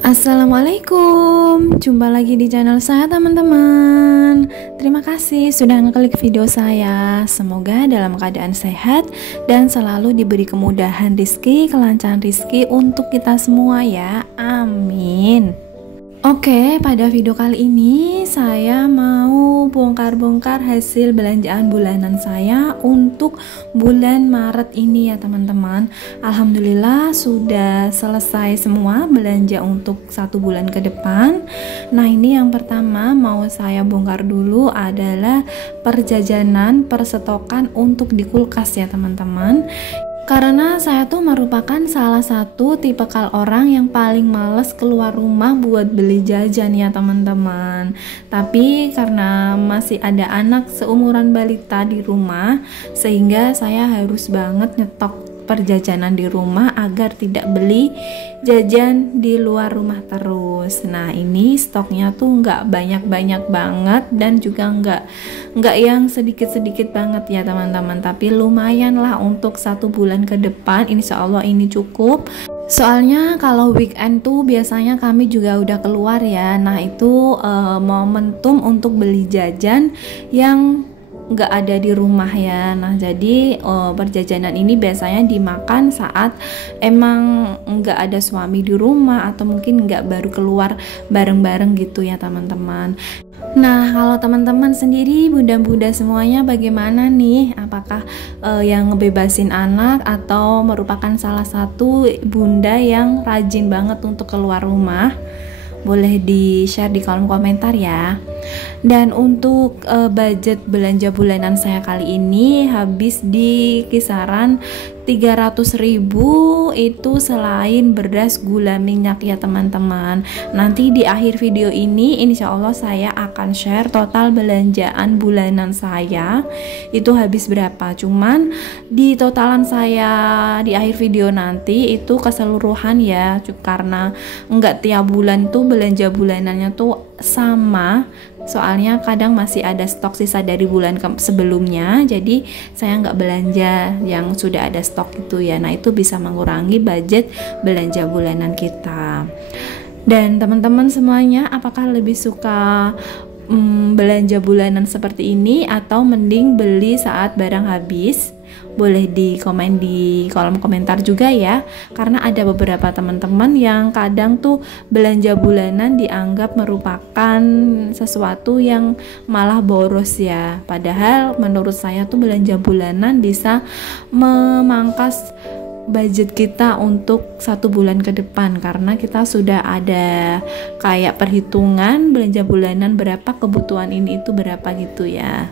Assalamualaikum, jumpa lagi di channel saya teman-teman. Terima kasih sudah ngeklik video saya. Semoga dalam keadaan sehat dan selalu diberi kemudahan rezeki, kelancaran rezeki untuk kita semua ya. Amin. Oke, pada video kali ini saya mau bongkar-bongkar hasil belanjaan bulanan saya untuk bulan Maret ini ya teman-teman. Alhamdulillah sudah selesai semua belanja untuk 1 bulan ke depan. Nah, ini yang pertama mau saya bongkar dulu adalah perjajanan perstokan untuk di kulkas ya teman-teman. Karena saya tuh merupakan salah satu tipikal orang yang paling males keluar rumah buat beli jajan ya teman-teman. Tapi karena masih ada anak seumuran balita di rumah, sehingga saya harus banget nyetok perjajanan di rumah agar tidak beli jajan di luar rumah terus. Nah, ini stoknya tuh nggak banyak-banyak banget dan juga nggak yang sedikit-sedikit banget ya teman-teman, tapi lumayan lah untuk 1 bulan ke depan. Insya Allah ini cukup. Soalnya kalau weekend tuh biasanya kami juga udah keluar ya. Nah, itu momentum untuk beli jajan yang nggak ada di rumah ya. Nah, jadi perjajanan ini biasanya dimakan saat emang nggak ada suami di rumah atau mungkin nggak baru keluar bareng-bareng gitu ya teman-teman. Nah, kalau teman-teman sendiri, bunda-bunda semuanya bagaimana nih? Apakah yang ngebebasin anak atau merupakan salah satu bunda yang rajin banget untuk keluar rumah? Boleh di-share di kolom komentar ya. Dan untuk budget belanja bulanan saya kali ini habis di kisaran 300.000 itu selain beras, gula, minyak ya teman-teman. Nanti di akhir video ini insya Allah saya akan share total belanjaan bulanan saya itu habis berapa. Cuman di totalan saya di akhir video nanti itu keseluruhan ya, karena enggak tiap bulan tuh belanja bulanannya tuh sama, soalnya kadang masih ada stok sisa dari bulan sebelumnya, jadi saya nggak belanja yang sudah ada stok itu ya. Nah, itu bisa mengurangi budget belanja bulanan kita. Dan teman-teman semuanya, apakah lebih suka belanja bulanan seperti ini atau mending beli saat barang habis? Boleh di komen di kolom komentar juga ya, karena ada beberapa teman-teman yang kadang tuh belanja bulanan dianggap merupakan sesuatu yang malah boros ya, padahal menurut saya tuh belanja bulanan bisa memangkas budget kita untuk 1 bulan ke depan, karena kita sudah ada kayak perhitungan belanja bulanan berapa, kebutuhan ini itu berapa gitu ya.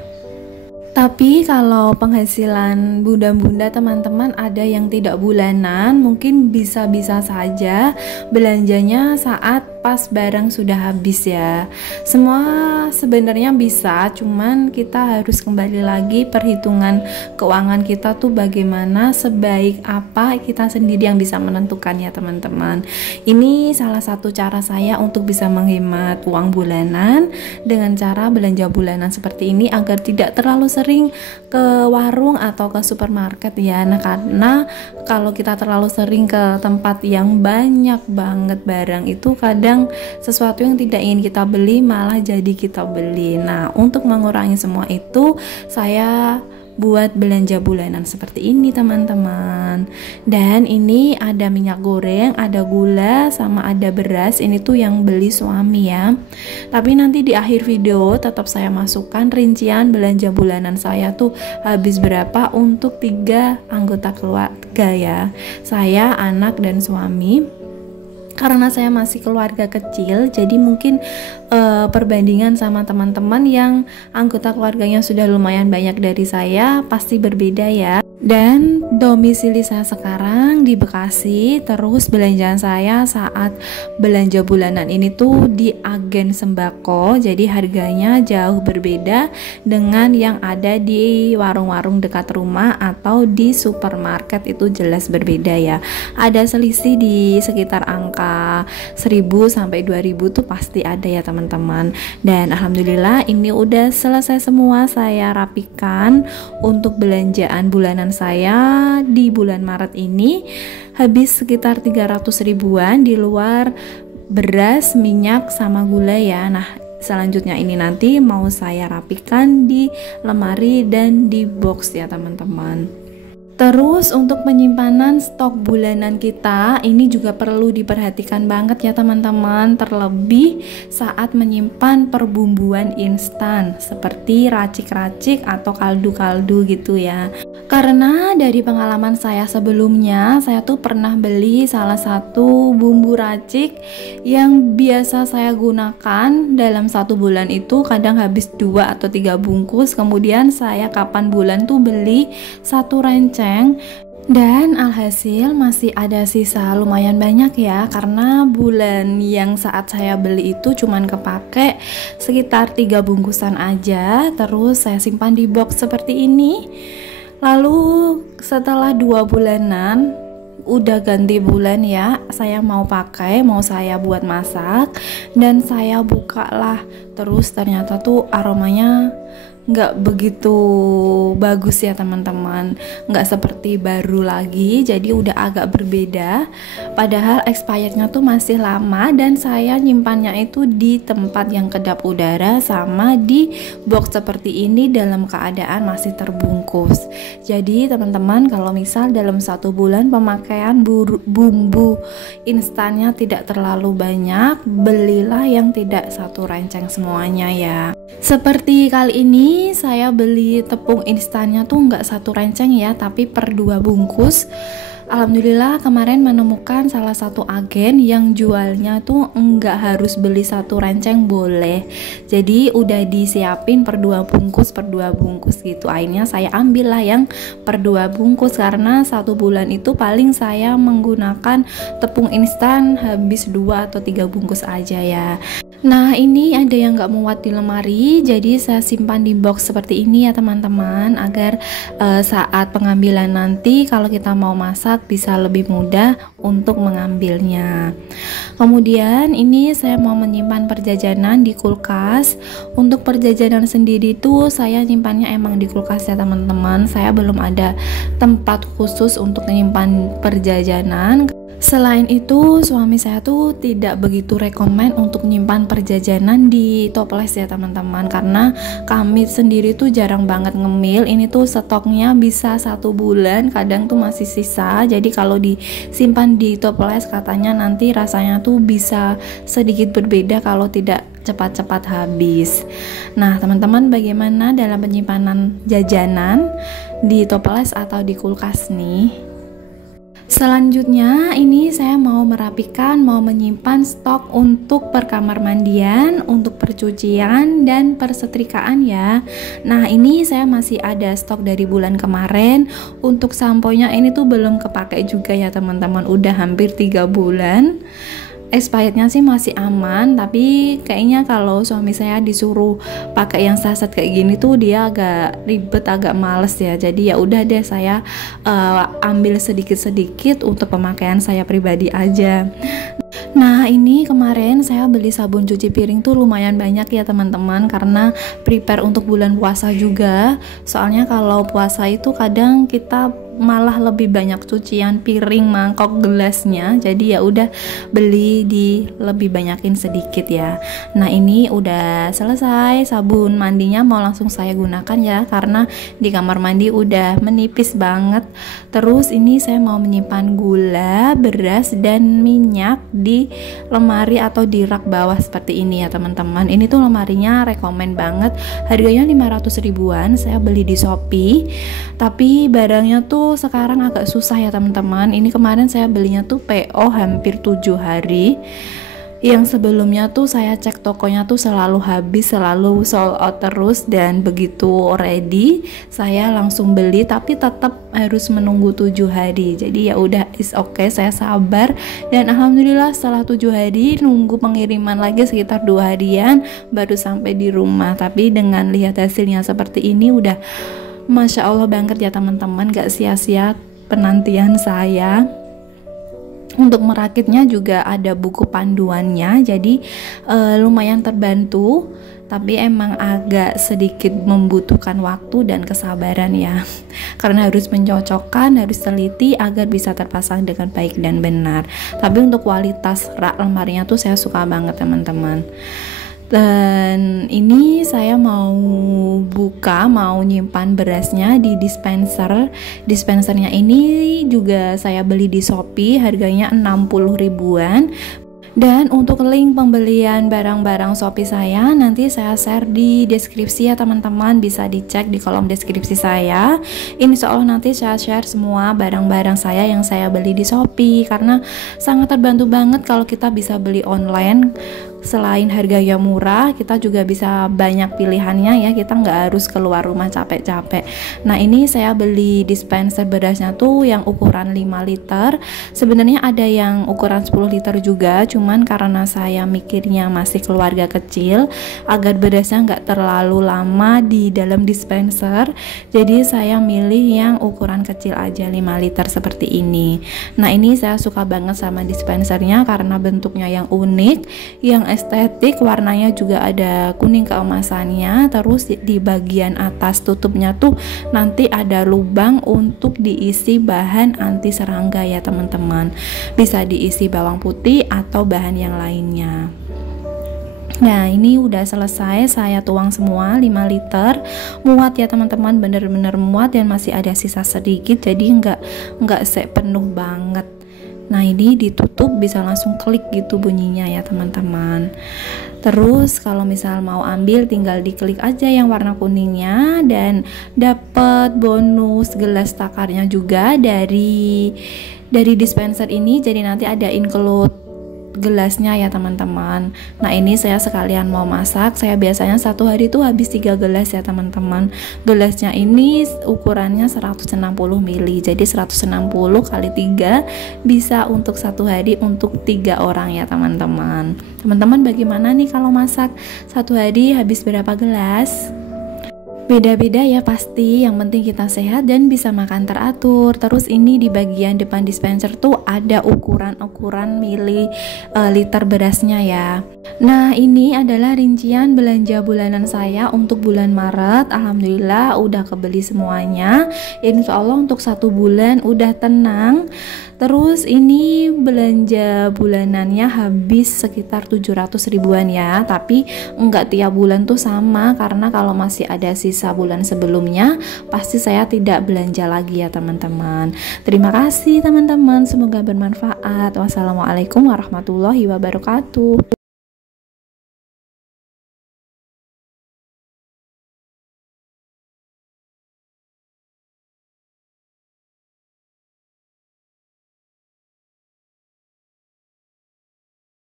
Tapi kalau penghasilan bunda-bunda teman-teman ada yang tidak bulanan, mungkin bisa-bisa saja belanjanya saat pas barang sudah habis ya. Semua sebenarnya bisa, cuman kita harus kembali lagi perhitungan keuangan kita tuh bagaimana, sebaik apa kita sendiri yang bisa menentukan ya teman-teman. Ini salah satu cara saya untuk bisa menghemat uang bulanan dengan cara belanja bulanan seperti ini agar tidak terlalu sering ke warung atau ke supermarket ya. Nah, karena kalau kita terlalu sering ke tempat yang banyak banget barang itu kadang sesuatu yang tidak ingin kita beli malah jadi kita beli. Nah, untuk mengurangi semua itu saya buat belanja bulanan seperti ini teman-teman. Dan ini ada minyak goreng, ada gula, sama ada beras. Ini tuh yang beli suami ya. Tapi nanti di akhir video tetap saya masukkan rincian belanja bulanan saya tuh habis berapa untuk 3 anggota keluarga ya, saya, anak, dan suami. Karena saya masih keluarga kecil, jadi mungkin perbandingan sama teman-teman yang anggota keluarganya sudah lumayan banyak dari saya pasti berbeda ya. Dan domisili saya sekarang di Bekasi, terus belanjaan saya saat belanja bulanan ini tuh di agen sembako, jadi harganya jauh berbeda dengan yang ada di warung-warung dekat rumah atau di supermarket, itu jelas berbeda ya. Ada selisih di sekitar angka 1.000 sampai 2.000 tuh pasti ada ya teman-teman. Dan alhamdulillah ini udah selesai semua, saya rapikan untuk belanjaan bulanan saya di bulan Maret ini habis sekitar 300 ribuan di luar beras, minyak, sama gula ya. Nah, selanjutnya ini nanti mau saya rapikan di lemari dan di box ya teman-teman. Terus untuk penyimpanan stok bulanan kita ini juga perlu diperhatikan banget ya teman-teman, terlebih saat menyimpan perbumbuan instan seperti racik-racik atau kaldu-kaldu gitu ya. Karena dari pengalaman saya sebelumnya, saya tuh pernah beli salah satu bumbu racik yang biasa saya gunakan dalam 1 bulan itu kadang habis 2 atau 3 bungkus. Kemudian saya kapan bulan tuh beli 1 renceng, dan alhasil masih ada sisa lumayan banyak ya, karena bulan yang saat saya beli itu cuman kepake sekitar 3 bungkusan aja. Terus saya simpan di box seperti ini. Lalu setelah 2 bulanan, udah ganti bulan ya, saya mau pakai, mau saya buat masak, dan saya bukalah. Terus ternyata tuh aromanya nggak begitu bagus ya teman-teman, nggak seperti baru lagi, jadi udah agak berbeda. Padahal expirednya tuh masih lama, dan saya nyimpannya itu di tempat yang kedap udara sama di box seperti ini dalam keadaan masih terbungkus. Jadi teman-teman, kalau misal dalam 1 bulan pemakaian bumbu instannya tidak terlalu banyak, belilah yang tidak 1 renceng semuanya ya. Seperti kali ini saya beli tepung instannya tuh nggak 1 renceng ya, tapi per 2 bungkus. Alhamdulillah kemarin menemukan salah satu agen yang jualnya tuh nggak harus beli 1 renceng, boleh. Jadi udah disiapin per 2 bungkus gitu. Akhirnya saya ambil lah yang per 2 bungkus, karena 1 bulan itu paling saya menggunakan tepung instan habis 2 atau 3 bungkus aja ya. Nah, ini ada yang nggak muat di lemari, jadi saya simpan di box seperti ini ya teman-teman, agar saat pengambilan nanti kalau kita mau masak bisa lebih mudah untuk mengambilnya. Kemudian ini saya mau menyimpan perjajanan di kulkas. Untuk perjajanan sendiri tuh saya nyimpannya emang di kulkas ya teman-teman. Saya belum ada tempat khusus untuk menyimpan perjajanan. Selain itu, suami saya tuh tidak begitu rekomen untuk nyimpan perjajanan di toples ya teman-teman, karena kami sendiri tuh jarang banget ngemil. Ini tuh stoknya bisa 1 bulan, kadang tuh masih sisa. Jadi kalau disimpan di toples katanya nanti rasanya tuh bisa sedikit berbeda kalau tidak cepat-cepat habis. Nah teman-teman, bagaimana dalam penyimpanan jajanan di toples atau di kulkas nih? Selanjutnya ini saya mau merapikan, mau menyimpan stok untuk perkamar mandian, untuk percucian dan persetrikaan ya. Nah ini saya masih ada stok dari bulan kemarin. Untuk sampo-nya ini tuh belum kepake juga ya teman-teman, udah hampir 3 bulan. Expirednya sih masih aman, tapi kayaknya kalau suami saya disuruh pakai yang saset kayak gini tuh dia agak ribet, agak males ya. Jadi ya udah deh, saya ambil sedikit-sedikit untuk pemakaian saya pribadi aja. Nah ini kemarin saya beli sabun cuci piring tuh lumayan banyak ya teman-teman, karena prepare untuk bulan puasa juga. Soalnya kalau puasa itu kadang kita malah lebih banyak cucian piring, mangkok, gelasnya. Jadi ya udah beli di lebih banyakin sedikit ya. Nah ini udah selesai, sabun mandinya mau langsung saya gunakan ya, karena di kamar mandi udah menipis banget. Terus ini saya mau menyimpan gula, beras dan minyak di lemari atau di rak bawah seperti ini ya teman-teman. Ini tuh lemarinya rekomen banget, harganya 500 ribuan. Saya beli di Shopee, tapi barangnya tuh sekarang agak susah ya teman-teman. Ini kemarin saya belinya tuh PO hampir 7 hari. Yang sebelumnya tuh saya cek tokonya tuh selalu habis, selalu sold out terus, dan begitu ready saya langsung beli, tapi tetap harus menunggu 7 hari. Jadi ya udah, is okay, saya sabar, dan alhamdulillah setelah 7 hari nunggu pengiriman lagi sekitar 2 harian baru sampai di rumah. Tapi dengan lihat hasilnya seperti ini udah Masya Allah banget ya teman-teman, gak sia-sia penantian saya. Untuk merakitnya juga ada buku panduannya, jadi lumayan terbantu, tapi emang agak sedikit membutuhkan waktu dan kesabaran ya, karena harus mencocokkan, harus teliti agar bisa terpasang dengan baik dan benar. Tapi untuk kualitas rak lemarinya tuh saya suka banget teman-teman. Dan ini saya mau nyimpan berasnya di dispensernya ini juga saya beli di Shopee, harganya 60 ribuan. Dan untuk link pembelian barang-barang Shopee saya nanti saya share di deskripsi ya teman-teman, bisa dicek di kolom deskripsi saya. Insya Allah nanti saya share semua barang-barang saya yang saya beli di Shopee, karena sangat terbantu banget kalau kita bisa beli online. Selain harganya murah, kita juga bisa banyak pilihannya ya, kita nggak harus keluar rumah capek-capek. Nah ini saya beli dispenser berasnya tuh yang ukuran 5 liter. Sebenarnya ada yang ukuran 10 liter juga, cuman karena saya mikirnya masih keluarga kecil, agar berasnya nggak terlalu lama di dalam dispenser, jadi saya milih yang ukuran kecil aja, 5 liter seperti ini. Nah ini saya suka banget sama dispensernya karena bentuknya yang unik, yang estetik, warnanya juga ada kuning keemasannya. Terus di bagian atas tutupnya tuh nanti ada lubang untuk diisi bahan anti serangga ya teman-teman, bisa diisi bawang putih atau bahan yang lainnya. Nah ini udah selesai, saya tuang semua 5 liter, muat ya teman-teman, bener-bener muat dan masih ada sisa sedikit, jadi nggak sepenuh banget. Nah ini ditutup, bisa langsung klik gitu bunyinya ya teman-teman. Terus kalau misal mau ambil tinggal diklik aja yang warna kuningnya, dan dapat bonus gelas takarnya juga dari dispenser ini. Jadi nanti ada include gelasnya ya teman-teman. Nah ini saya sekalian mau masak, saya biasanya satu hari tuh habis 3 gelas ya teman-teman. Gelasnya ini ukurannya 160 ml, jadi 160 kali 3 bisa untuk satu hari untuk 3 orang ya teman-teman. Teman-teman bagaimana nih kalau masak satu hari habis berapa gelas? Beda-beda ya pasti, yang penting kita sehat dan bisa makan teratur. Terus ini di bagian depan dispenser tuh ada ukuran liter berasnya ya. Nah ini adalah rincian belanja bulanan saya untuk bulan Maret. Alhamdulillah udah kebeli semuanya. Insya Allah untuk 1 bulan udah tenang. Terus ini belanja bulanannya habis sekitar 700 ribuan ya, tapi enggak tiap bulan tuh sama, karena kalau masih ada sisa bulan sebelumnya pasti saya tidak belanja lagi ya teman-teman. Terima kasih teman-teman, semoga bermanfaat. Wassalamualaikum warahmatullahi wabarakatuh.